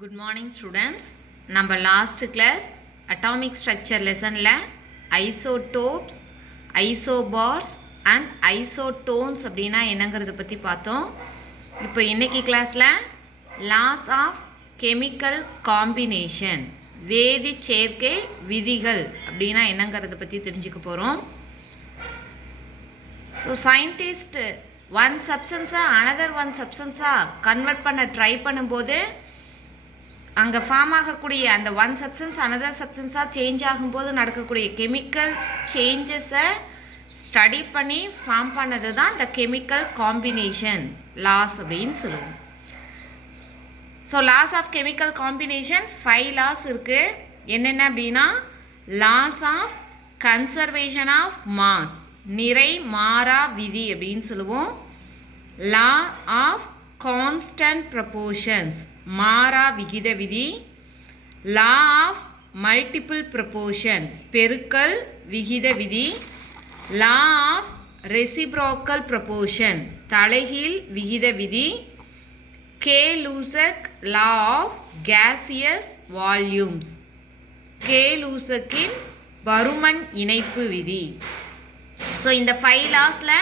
Good morning students. நம்ம last class atomic structure lessonல isotopes, isobars and isotones அப்படினா என்னங்கிறத பத்தி பார்த்தோம். இப்போ இன்னைக்கு கிளாஸ்ல laws of chemical combination, வேதி சேர்க்கை விதிகள் அப்படினா என்னங்கிறத பத்தி தெரிஞ்சுக்க போறோம். So scientist one substance another one substance convert பண்ண ட்ரை பண்ணும்போது அங்கே ஃபார்ம் ஆகக்கூடிய அந்த ஒன் சப்ஸ்டன்ஸ் அனதர் சப்ஸ்டன்ஸாக சேஞ்ச் ஆகும்போது நடக்கக்கூடிய கெமிக்கல் சேஞ்சஸை ஸ்டடி பண்ணி ஃபார்ம் பண்ணது தான் இந்த கெமிக்கல் காம்பினேஷன் லாஸ் அப்படின்னு சொல்லுவோம். So laws of chemical combination 5 laws இருக்குது. என்னென்ன அப்படின்னா laws of conservation of mass, நிறை மாறா விதி அப்படின்னு சொல்லுவோம். லா ஆஃப் கான்ஸ்டன்ட் ப்ரப்போர்ஷன்ஸ், மாறா விகித விதி. லா ஆஃப் மல்டிபிள் ப்ரப்போர்ஷன், பெருக்கல் விகித விதி. லா ஆஃப் ரெசிப்ரோக்கல் ப்ரப்போர்ஷன், தலைகீழ் விகித விதி. Gay Lussac law of gaseous volumes, Gay லூசக்கின் பருமன் இணைப்பு விதி. ஸோ இந்த 5 லாஸில்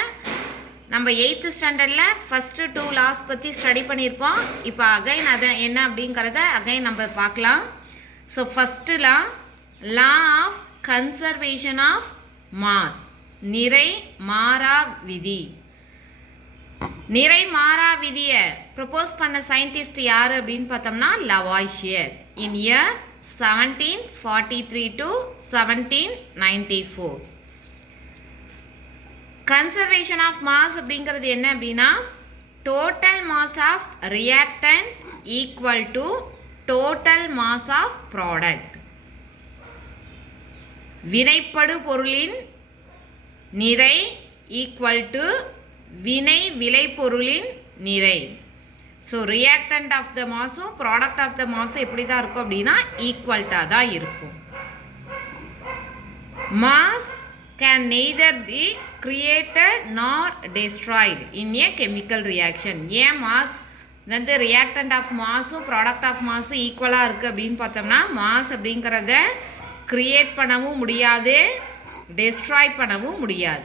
நம்ம 8th ஸ்டாண்டர்டில் ஃபஸ்ட்டு 2 லாஸ் பற்றி ஸ்டடி பண்ணியிருப்போம். இப்போ அகைன் அதை என்ன அப்படிங்கிறத அகைன் நம்ம பார்க்கலாம். So first law of conservation of mass, நிறை மாறா விதி. நிறை மாறா விதியை ப்ரப்போஸ் பண்ண சயின்டிஸ்ட் யார் அப்படின்னு பார்த்தோம்னா Lavoisier in year 1743 to 1794. Conservation of mass அப்படிங்கிறது என்ன அப்படின்னா total mass of reactant equal to total mass of product. வினைப்படு பொருளின் நிறை ஈக்குவல் டு வினை விளைபொருளின் நிறை. ஸோ ரியாக்டன்ட் ஆஃப் த மாஸும் ப்ராடக்ட் ஆஃப் த மாஸும் எப்படி தான் இருக்கும் அப்படின்னா ஈக்குவல்ட்டாக தான் இருக்கும். Mass can neither be created nor destroyed in a chemical reaction. ஏன் மாஸ் வந்து ரியாக்டன்ட் ஆஃப் மாஸும் ப்ராடக்ட் ஆஃப் மாஸும் ஈக்குவலாக இருக்குது அப்படின்னு பார்த்தோம்னா மாஸ் அப்படிங்கிறத க்ரியேட் பண்ணவும் முடியாது, டெஸ்ட்ராய் பண்ணவும் முடியாது.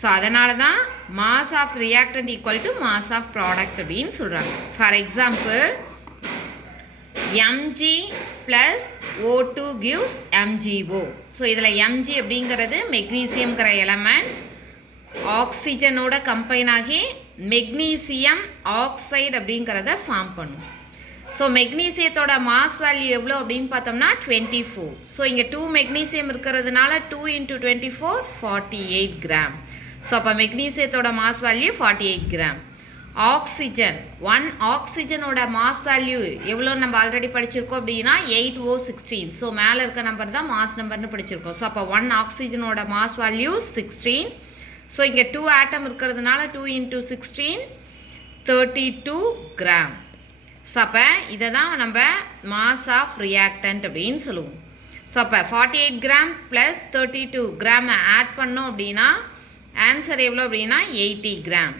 ஸோ அதனால தான் mass of reactant equal to mass of product அப்படின்னு சொல்கிறாங்க. For example mg plus O2 gives MgO. So இதில் mg அப்படிங்கிறது மெக்னீசியம்ங்கிற எலமெண்ட் ஆக்சிஜனோட கம்பைன் ஆகி மெக்னீசியம் ஆக்சைடு அப்படிங்கிறத ஃபார்ம் பண்ணும். ஸோ மெக்னீசியத்தோட மாஸ் வேல்யூ எவ்வளோ அப்படின்னு பார்த்தோம்னா 24. ஸோ இங்கே 2 மெக்னீசியம் இருக்கிறதுனால 2 × 24 48 கிராம். ஸோ அப்போ மெக்னீசியத்தோட மாஸ் வேல்யூ 48 கிராம். ஆக்சிஜன் 1 ஆக்சிஜனோட மாஸ் வேல்யூ எவ்வளோ நம்ம ஆல்ரெடி படிச்சிருக்கோம் அப்படின்னா 8O16. ஸோ மேலே இருக்க நம்பர் தான் மாஸ் நம்பர்னு படிச்சிருக்கோம். ஸோ அப்போ 1 ஆக்சிஜனோட மாஸ் வேல்யூ 16. ஸோ இங்கே 2 ஆட்டம் இருக்கிறதுனால 2 × 16 32 கிராம். ஸோ அப்போ இதை தான் நம்ம மாஸ் ஆஃப் ரியாக்டன்ட் அப்படின்னு சொல்லுவோம். ஸோ அப்போ 48 கிராம் ப்ளஸ் 32 கிராம் ஆட் பண்ணோம் அப்படின்னா ஆன்சர் எவ்வளோ அப்படின்னா 80 கிராம்.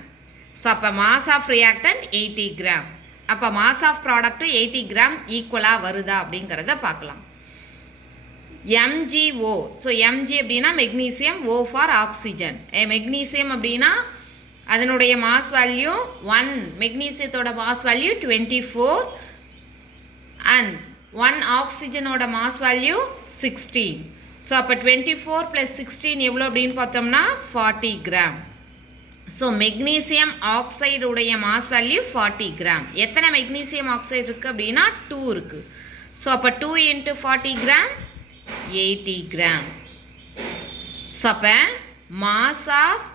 ஸோ அப்போ மாஸ் ஆஃப் ரியாக்டன்ட் 80 கிராம். அப்போ மாஸ் ஆஃப் ப்ராடக்ட்டு 80 கிராம் ஈக்குவலாக வருதா அப்படிங்கிறத பார்க்கலாம். MgO. ஸோ mg அப்படின்னா magnesium, O for oxygen. Magnesium அப்படின்னா அதனுடைய மாஸ் வேல்யூ 1, மெக்னீசியத்தோட மாஸ் வேல்யூ 24 அண்ட் 1 ஆக்சிஜனோட மாஸ் வேல்யூ 16. ஸோ அப்போ 24 + 16 எவ்வளோ அப்படின்னு பார்த்தோம்னா 40 கிராம். ஸோ மெக்னீசியம் ஆக்சைடு உடைய மாஸ் வேல்யூ 40 கிராம். எத்தனை மெக்னீசியம் ஆக்சைடு இருக்குது அப்படின்னா 2 இருக்குது. ஸோ அப்போ 2 × 40 கிராம் 80 கிராம். ஸோ அப்போ mass of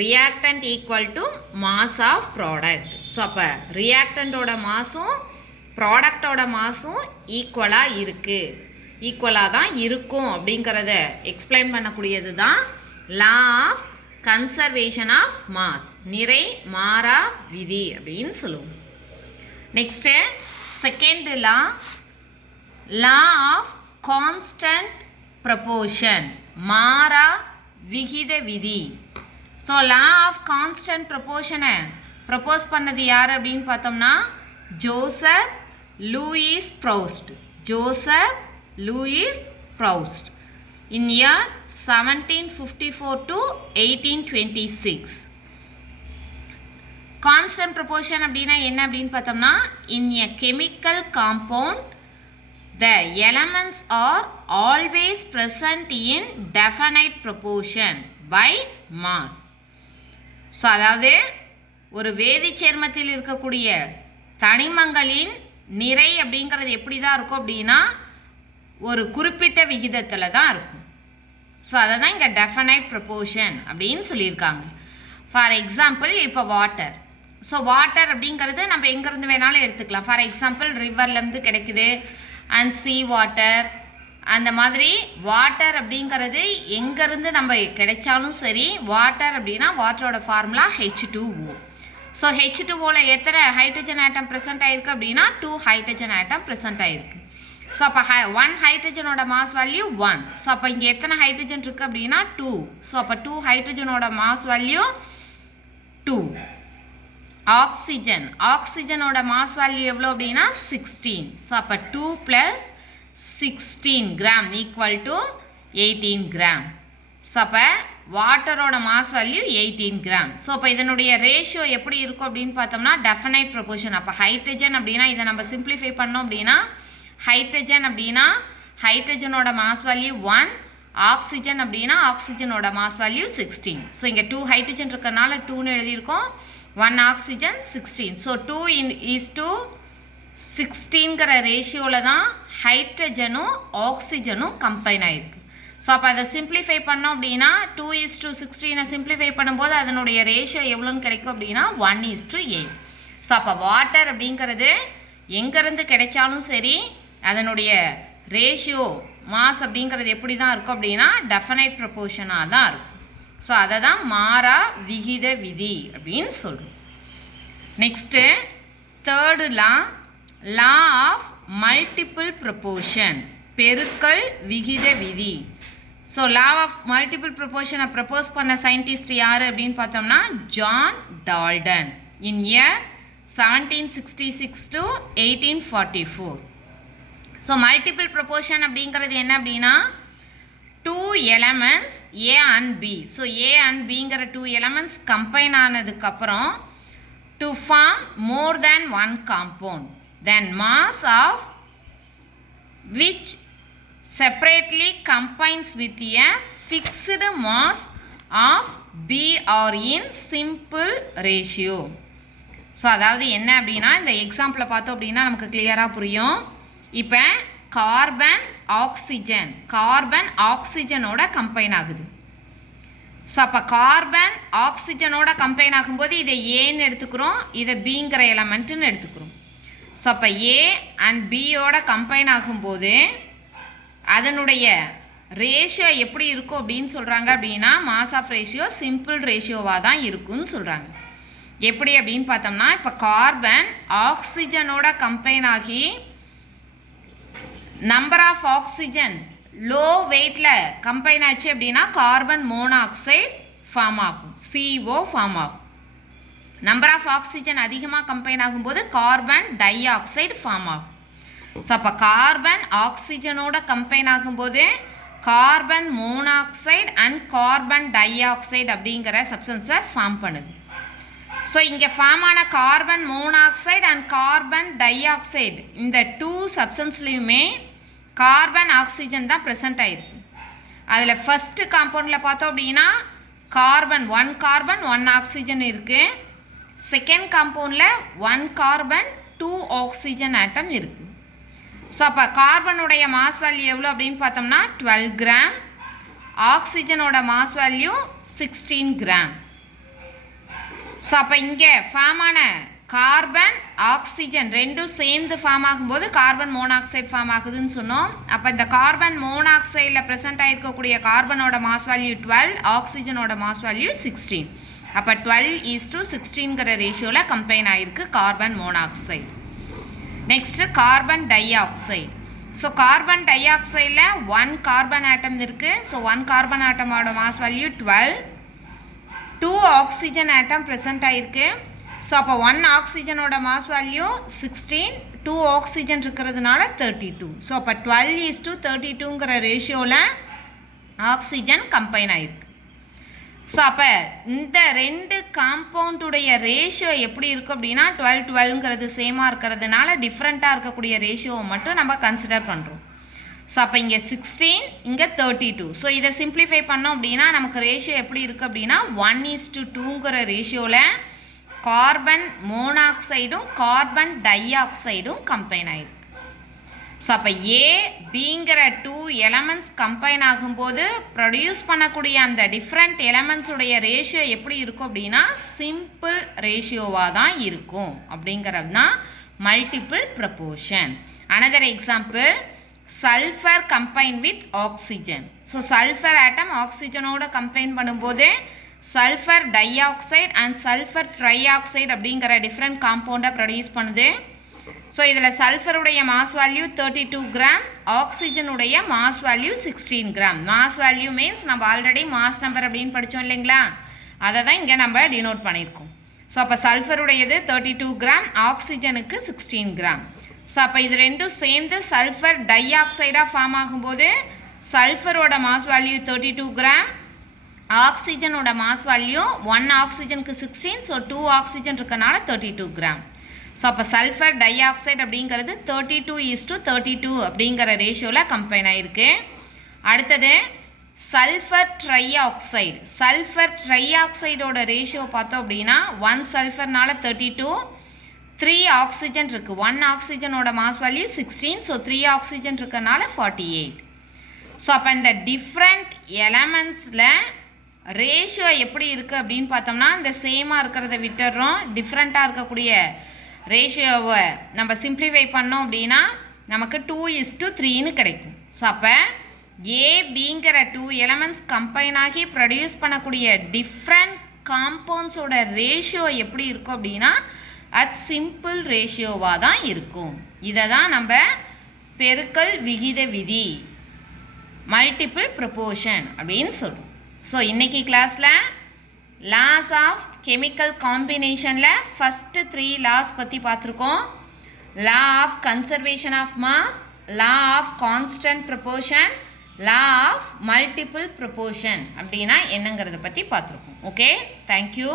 reactant equal to mass of product. So அப்போ ரியாக்டண்ட்டோட மாஸும் ப்ராடக்டோட மாஸும் ஈக்குவலாக இருக்குது, ஈக்குவலாக தான் இருக்கும் அப்படிங்கிறத எக்ஸ்பிளைன் பண்ணக்கூடியது தான் law of conservation of mass, நிறை மாறா விதி அப்படின்னு சொல்லுவோம். Next second law of constant proportion, மாறா விகித விதி. ஸோ லா ஆஃப் கான்ஸ்டன்ட் ப்ரப்போர்ஷனை ப்ரப்போஸ் பண்ணது யார் அப்படின்னு பார்த்தோம்னா Joseph Louis Proust. Joseph Louis Proust. In year 1754 to 1826. Constant proportion அப்படின்னா என்ன அப்படின்னு பார்த்தோம்னா, in a chemical compound the elements are always present in definite proportion by mass. So அதாவது ஒரு வேதிச் சேர்மத்தில் இருக்கக்கூடிய தனிமங்களின் நிறை அப்படிங்கிறது எப்படி தான் இருக்கும் அப்படின்னா ஒரு குறிப்பிட்ட விகிதத்தில் தான் இருக்கும். ஸோ அதை தான் இங்கே டெஃபனைட் ப்ரொபோர்ஷன் அப்படின்னு சொல்லியிருக்காங்க. ஃபார் எக்ஸாம்பிள் இப்போ வாட்டர். ஸோ வாட்டர் அப்படிங்கிறது நம்ம எங்கேருந்து வேணாலும் எடுத்துக்கலாம். ஃபார் எக்ஸாம்பிள் ரிவர்லேருந்து கிடைக்குது அண்ட் சீ வாட்டர். அந்த மாதிரி வாட்டர் அப்படிங்கிறது எங்கேருந்து நம்ம கிடைச்சாலும் சரி, வாட்டர் அப்படின்னா வாட்டரோட ஃபார்முலா H2O. ஸோ H2Oவில் எத்தனை ஹைட்ரஜன் ஆட்டம் ப்ரெசென்ட் ஆகிருக்கு அப்படின்னா 2 ஹைட்ரஜன் ஆட்டம் ப்ரெசென்ட் ஆகிருக்கு. ஸோ அப்போ 1 ஹைட்ரஜனோட மாஸ் வேல்யூ 1. ஸோ அப்போ இங்கே எத்தனை ஹைட்ரஜன் இருக்குது அப்படின்னா 2. ஸோ அப்போ 2 ஹைட்ரஜனோட மாஸ் வேல்யூ 2. ஆக்சிஜனோட மாஸ் வேல்யூ எவ்வளோ அப்படின்னா 16. ஸோ அப்போ 2 + 16 gram equal to 18 gram. So அப்போ வாட்டரோட மாஸ் வேல்யூ 18 கிராம். ஸோ அப்போ இதனுடைய ரேஷியோ எப்படி இருக்கும் அப்படின்னு பார்த்தோம்னா டெஃபனைட் ப்ரொபோர்ஷன். அப்போ ஹைட்ரஜன் அப்படின்னா இதை நம்ம சிம்பிளிஃபை பண்ணோம் அப்படின்னா ஹைட்ரஜன் அப்படின்னா ஹைட்ரஜனோட மாஸ் வேல்யூ 1, ஆக்சிஜன் அப்படின்னா ஆக்சிஜனோட மாஸ் வேல்யூ 16. ஸோ இங்கே 2 ஹைட்ரஜன் இருக்கிறனால 2ன்னு எழுதியிருக்கோம், 1 ஆக்சிஜன் 16. ஸோ 2:16ங்கிற ரேஷியோவில் தான் ஹைட்ரஜனும் ஆக்சிஜனும் கம்பைன் ஆகிருக்கு. ஸோ அப்போ அதை சிம்பிளிஃபை பண்ணோம் அப்படின்னா 2:16 சிம்பிளிஃபை பண்ணும்போது அதனுடைய ரேஷியோ எவ்வளோன்னு கிடைக்கும் அப்படின்னா 1:8. ஸோ அப்போ வாட்டர் அப்படிங்கிறது எங்கேருந்து கிடைச்சாலும் சரி அதனுடைய ரேஷியோ மாஸ் அப்படிங்கிறது எப்படி தான் இருக்கும் அப்படின்னா டெஃபனைட் ப்ரொபோர்ஷனாக தான் இருக்கும். ஸோ அதை தான் மாறா விகித விதி அப்படின்னு சொல்கிறோம். Next third law of multiple proportion, பெருக்கல் விகித விதி. ஸோ லா ஆஃப் மல்டிபிள் ப்ரொபோர்ஷனை ப்ரப்போஸ் பண்ண சயின்டிஸ்ட் யார் அப்படின்னு பார்த்தோம்னா John Dalton in year 1766 to 1844. So multiple proportion அப்படிங்கிறது என்ன அப்படின்னா 2 elements A and B. ஸோ A and Bங்கிற 2 elements கம்பைன் ஆனதுக்கப்புறம் to form more than one compound, then mass of which separately combines with a fixed mass of B or in simple ratio. So அதாவது என்ன அப்படின்னா இந்த எக்ஸாம்பிளை பார்த்தோம் அப்படின்னா நமக்கு கிளியராக புரியும். இப்போ கார்பன் ஆக்சிஜனோட கம்பைன் ஆகுது. ஸோ அப்போ கார்பன் ஆக்சிஜனோட கம்பைன் ஆகும்போது இதை ஏன்னு எடுத்துக்கிறோம், இதை பிங்கிற எலமெண்ட்டுன்னு எடுத்துக்கிறோம். ஸோ அப்போ ஏ அண்ட் பியோட கம்பைன் ஆகும்போது அதனுடைய ரேஷியோ எப்படி இருக்கும் அப்படின்னு சொல்கிறாங்க அப்படின்னா மாஸ் ஆஃப் ரேஷியோ சிம்பிள் ரேஷியோவாக தான் இருக்குன்னு சொல்கிறாங்க. எப்படி அப்படின்னு பார்த்தோம்னா இப்போ கார்பன் ஆக்சிஜனோட கம்பைன் ஆகி நம்பர் ஆஃப் ஆக்சிஜன் லோ வெயிட்டில் கம்பைன் ஆச்சு அப்படின்னா கார்பன் மோனாக்சைடு ஃபார்ம் ஆகும், CO ஃபார்ம் ஆகும். நம்பர் ஆஃப் ஆக்சிஜன் அதிகமாக கம்பைன் ஆகும்போது கார்பன் டை ஆக்சைடு ஃபார்ம் ஆகும். ஸோ அப்போ கார்பன் ஆக்சிஜனோட கம்பைன் ஆகும்போது carbon monoxide and carbon di oxide அப்படிங்கிற சப்ஸ்டன்ஸை ஃபார்ம் பண்ணுது. ஸோ இங்கே ஃபார்ம் ஆன carbon monoxide and carbon di oxide இந்த 2 சப்ஸ்டன்ஸ்லையுமே கார்பன் ஆக்சிஜன் தான் ப்ரெசென்ட் ஆகிருக்கு. அதில் ஃபஸ்ட்டு காம்பவுண்டில் பார்த்தோம் அப்படின்னா கார்பன் 1 ஆக்சிஜன் இருக்குது. செகண்ட் காம்பவுண்டில் 1 கார்பன் 2 ஆக்சிஜன் ஆட்டம் இருக்குது. ஸோ அப்போ கார்பனுடைய மாஸ் வேல்யூ எவ்வளோ அப்படின்னு பார்த்தோம்னா 12 கிராம், ஆக்சிஜனோட மாஸ் வேல்யூ 16 கிராம். ஸோ அப்போ இங்கே ஃபார்ம் ஆன கார்பன் ஆக்சிஜன் ரெண்டும் சேர்ந்து ஃபார்ம் ஆகும்போது கார்பன் மோனாக்சைடு ஃபார்ம் ஆகுதுன்னு சொன்னோம். அப்போ இந்த கார்பன் மோனாக்சைடில் ப்ரெசென்ட் ஆகிருக்கக்கூடிய கார்பனோட மாஸ் வேல்யூ 12, ஆக்சிஜனோட மாஸ் வேல்யூ 16. அப்போ 12:16ங்கிற ரேஷியோவில் கம்பைன் ஆகிருக்கு carbon monoxide. Next carbon dioxide. So carbon டை ஆக்சைடில் 1 கார்பன் ஆட்டம் இருக்குது. ஸோ 1 கார்பன் ஆட்டமோட mass value 12, 2 oxygen atom present ஆகிருக்கு. ஸோ அப்போ 1 ஆக்சிஜனோட மாஸ் வேல்யூ 16, 2 ஆக்சிஜன் இருக்கிறதுனால 32. ஸோ அப்போ 12:32ங்கிற ரேஷியோவில் ஆக்சிஜன் கம்பைன் ஆகிருக்கு. ஸோ அப்போ இந்த ரெண்டு காம்பவுண்டுடைய ரேஷியோ எப்படி இருக்குது அப்படின்னா 12-12ங்கிறது சேமாக இருக்கிறதுனால டிஃப்ரெண்ட்டாக இருக்கக்கூடிய ரேஷியோவை மட்டும் நம்ம கன்சிடர் பண்ணுறோம். ஸோ அப்போ இங்கே 16, இங்கே 32. ஸோ இதை சிம்பிளிஃபை பண்ணோம் அப்படின்னா நமக்கு ரேஷியோ எப்படி இருக்குது அப்படின்னா 1:2ங்கிற ரேஷியோவில் கார்பன் மோனாக்சைடும் கார்பன் டை ஆக்சைடும் கம்பைன் ஆகிருக்கு. ஸோ அப்போ ஏ பிங்கிற 2 எலமெண்ட்ஸ் கம்பைன் ஆகும்போது ப்ரொடியூஸ் பண்ணக்கூடிய அந்த டிஃப்ரெண்ட் எலமெண்ட்ஸுடைய ரேஷியோ எப்படி இருக்கும் அப்படின்னா சிம்பிள் ரேஷியோவாக தான் இருக்கும் அப்படிங்கிறது தான் multiple proportion. Another example, sulphur combine with oxygen. So sulphur atom ஆக்சிஜனோட கம்பைன் பண்ணும்போது sulphur di oxide and sulphur try oxide அப்படிங்கிற டிஃப்ரெண்ட் காம்பவுண்டை ப்ரொடியூஸ் பண்ணுது. ஸோ இதில் சல்ஃபருடைய மாஸ் வேல்யூ 32 கிராம், ஆக்சிஜனுடைய மாஸ் வேல்யூ 16 கிராம். மாஸ் வேல்யூ மீன்ஸ் நம்ம ஆல்ரெடி மாஸ் நம்பர் அப்படின்னு படித்தோம் இல்லைங்களா, அதை தான் இங்கே நம்ம டினோட் பண்ணியிருக்கோம். ஸோ அப்போ சல்ஃபருடையது 32 கிராம், ஆக்சிஜனுக்கு 16 கிராம். ஸோ அப்போ இது ரெண்டும் சேர்ந்து சல்ஃபர் டை ஆக்சைடாக ஃபார்ம் ஆகும்போது சல்ஃபரோட மாஸ் வேல்யூ 32 கிராம், ஆக்சிஜனோட மாஸ் வேல்யூ 1 ஆக்சிஜனுக்கு 16, ஸோ 2 ஆக்சிஜன் இருக்கனால 32 கிராம். ஸோ அப்போ சல்ஃபர் டை ஆக்சைடு அப்படிங்கிறது 32:32 அப்படிங்கிற ரேஷியோவில் கம்பைன் ஆகிருக்கு. அடுத்தது sulphur try oxide. Sulphur tri ஆக்சைடோட ரேஷியோ பார்த்தோம் அப்படின்னா 1 சல்ஃபர்னால 32, 3 ஆக்சிஜன் இருக்குது. 1 ஆக்சிஜனோட மாஸ் வேல்யூ 16, ஸோ 3 ஆக்சிஜன் இருக்கனால 48. ஸோ அப்போ இந்த டிஃப்ரெண்ட் எலமெண்ட்ஸில் ரேஷியோ எப்படி இருக்குது அப்படின்னு பார்த்தோம்னா இந்த சேமாக இருக்கிறத விட்டுடுறோம். டிஃப்ரெண்ட்டாக இருக்கக்கூடிய ரேஷியோவை நம்ம சிம்பிளிஃபை பண்ணோம் அப்படின்னா நமக்கு 2:3ன்னு கிடைக்கும். ஸோ அப்போ ஏபிங்கிற 2 எலமெண்ட்ஸ் கம்பைன் ஆகி ப்ரொடியூஸ் பண்ணக்கூடிய டிஃப்ரெண்ட் காம்பவுண்ட்ஸோட ரேஷியோ எப்படி இருக்கும் அப்படின்னா அது சிம்பிள் ரேஷியோவாக தான் இருக்கும். இதை தான் நம்ம பெருக்கல் விகித விதி மல்டிபிள் ப்ரொப்போர்ஷன் அப்படின்னு சொல்கிறோம். ஸோ இன்றைக்கி கிளாஸில் லாஸ் ஆஃப் கெமிக்கல் காம்பினேஷனில் ஃபஸ்ட்டு 3 லாஸ் பற்றி பார்த்துருக்கோம். Law of conservation of mass, law of constant proportion, law of multiple proportion அப்படின்னா என்னங்கிறத பற்றி பார்த்துருக்கோம். Okay, thank you.